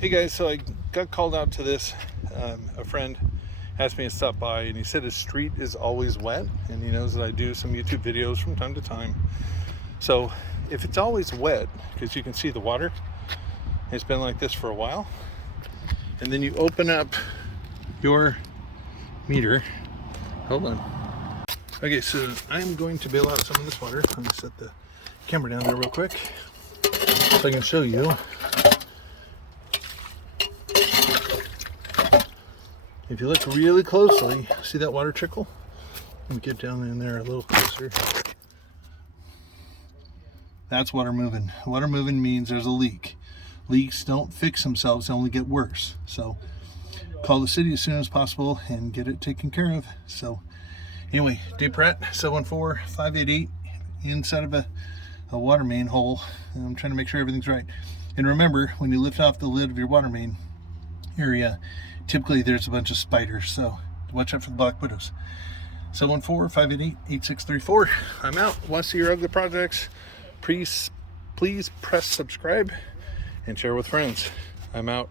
Hey guys, so I got called out to this. A friend asked me to stop by, and he said his street is always wet, and he knows that I do some YouTube videos from time to time. So if it's always wet, because you can see the water, it's been like this for a while, and then you open up your meter. Hold on. Okay, so I'm going to bail out some of this water. Let me set the camera down there real quick so I can show you. If you look really closely, see that water trickle? Let me get down in there a little closer. That's water moving. Water moving means there's a leak. Leaks don't fix themselves, they only get worse. So call the city as soon as possible and get it taken care of. So anyway, Dave Pratt, 714-588, inside of a water main hole. I'm trying to make sure everything's right. And remember, when you lift off the lid of your water main area, typically there's a bunch of spiders, so watch out for the black widows. 714-588-8634. I'm out. Want to see your ugly projects? Please press subscribe and share with friends. I'm out.